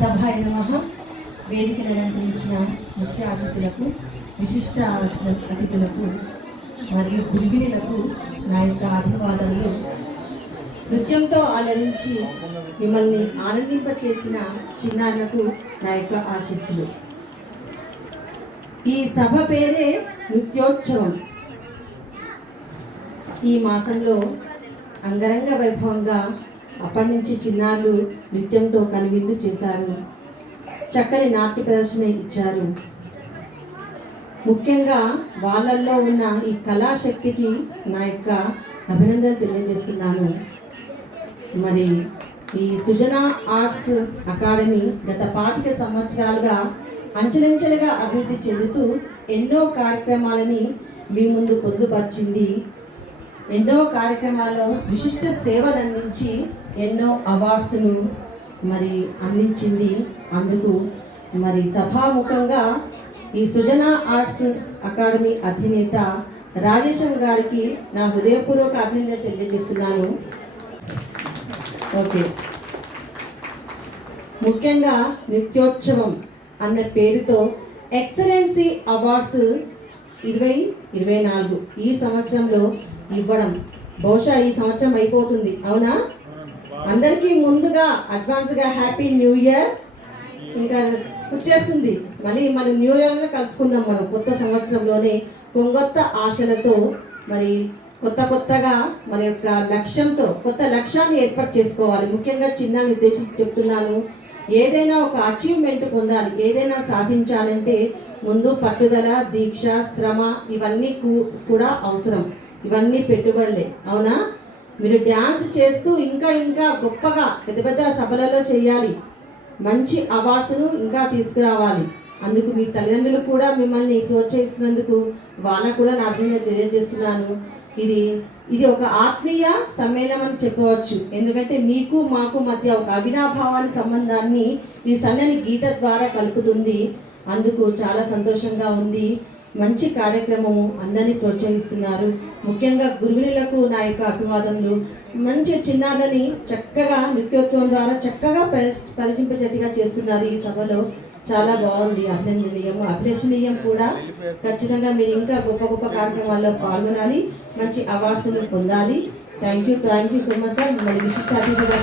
సభాయ నమః. వేదికను అలంకరించిన ముఖ్య అతిథులకు, విశిష్ట అతిథులకు మరియు గురుగిణులకు నా యొక్క అభివాదనలు. నృత్యంతో అలరించి మిమ్మల్ని ఆనందింపచేసిన చిన్నారులకు నా యొక్క ఆశీస్సులు. ఈ సభ పేరే నృత్యోత్సవం. ఈ మాసంలో అంగరంగ వైభవంగా అప్పటి నుంచి చిన్నారులు నృత్యంతో కనువిందు చేశారు. చక్కని నాట్య ప్రదర్శన ఇచ్చారు. ముఖ్యంగా వాళ్ళల్లో ఉన్న ఈ కళాశక్తికి నా యొక్క అభినందన తెలియజేస్తున్నాను. మరి ఈ సృజన ఆర్ట్స్ అకాడమీ గత 25 సంవత్సరాలుగా అంచెలంచెలుగా అభివృద్ధి చెందుతూ ఎన్నో కార్యక్రమాలని మీ ముందు పొందుపరిచింది. ఎన్నో కార్యక్రమాల్లో విశిష్ట సేవలు అందించి ఎన్నో అవార్డ్స్ను మరి అందించింది. అందుకు మరి సభాముఖంగా ఈ సృజన ఆర్ట్స్ అకాడమీ అధినేత రాజేశం గారికి నా హృదయపూర్వక అభినందన తెలియజేస్తున్నాను. ఓకే, ముఖ్యంగా నృత్యోత్సవం అన్న పేరుతో ఎక్సలెన్సీ అవార్డ్స్ 2024 ఈ సంవత్సరంలో ఇవ్వడం, బహుశా ఈ సంవత్సరం అయిపోతుంది. అవునా? అందరికీ ముందుగా అడ్వాన్స్గా హ్యాపీ న్యూ ఇయర్. ఇంకా వచ్చేస్తుంది, మళ్ళీ న్యూ ఇయర్లో కలుసుకుందాం మనం కొత్త సంవత్సరంలోనే కొంగొత్త ఆశలతో. మరి కొత్తగా మన యొక్క లక్ష్యంతో కొత్త లక్ష్యాన్ని ఏర్పాటు చేసుకోవాలి. ముఖ్యంగా చిన్నాన్ని ఉద్దేశించి చెప్తున్నాను. ఏదైనా ఒక అచీవ్మెంట్ పొందాలి, ఏదైనా సాధించాలంటే ముందు పట్టుదల, దీక్ష, శ్రమ ఇవన్నీ కూడా అవసరం. ఇవన్నీ పెట్టుబడులే. అవునా? మీరు డ్యాన్స్ చేస్తూ ఇంకా గొప్పగా పెద్ద సభలలో చేయాలి. మంచి అవార్డ్స్ను ఇంకా తీసుకురావాలి. అందుకు మీ తల్లిదండ్రులు కూడా మిమ్మల్ని ప్రోత్సహిస్తున్నందుకు వాళ్ళకు కూడా నా అభినందన తెలియజేస్తున్నాను. ఇది ఒక ఆత్మీయ సమ్మేళనం అని చెప్పవచ్చు. ఎందుకంటే మీకు మాకు మధ్య ఒక అవినాభావాన్ని సంబంధాన్ని ఈ సన్నని గీత ద్వారా కలుపుతుంది. అందుకు చాలా సంతోషంగా ఉంది. మంచి కార్యక్రమము, అందరినీ ప్రోత్సహిస్తున్నారు. ముఖ్యంగా గురువులకు నా యొక్క అభివాదనలు. మంచి చిన్నారులని చక్కగా నృత్యోత్సవం ద్వారా చక్కగా పరిచింపచేట్టుగా చేస్తున్నారు. ఈ సభలో చాలా బాగుంది, అభిలషణీయం కూడా. ఖచ్చితంగా మీరు ఇంకా గొప్ప కార్యక్రమాల్లో పాల్గొనాలి, మంచి అవార్డ్స్ను పొందాలి. Thank you so much sir. మరి విశిష్ట అతిథిగా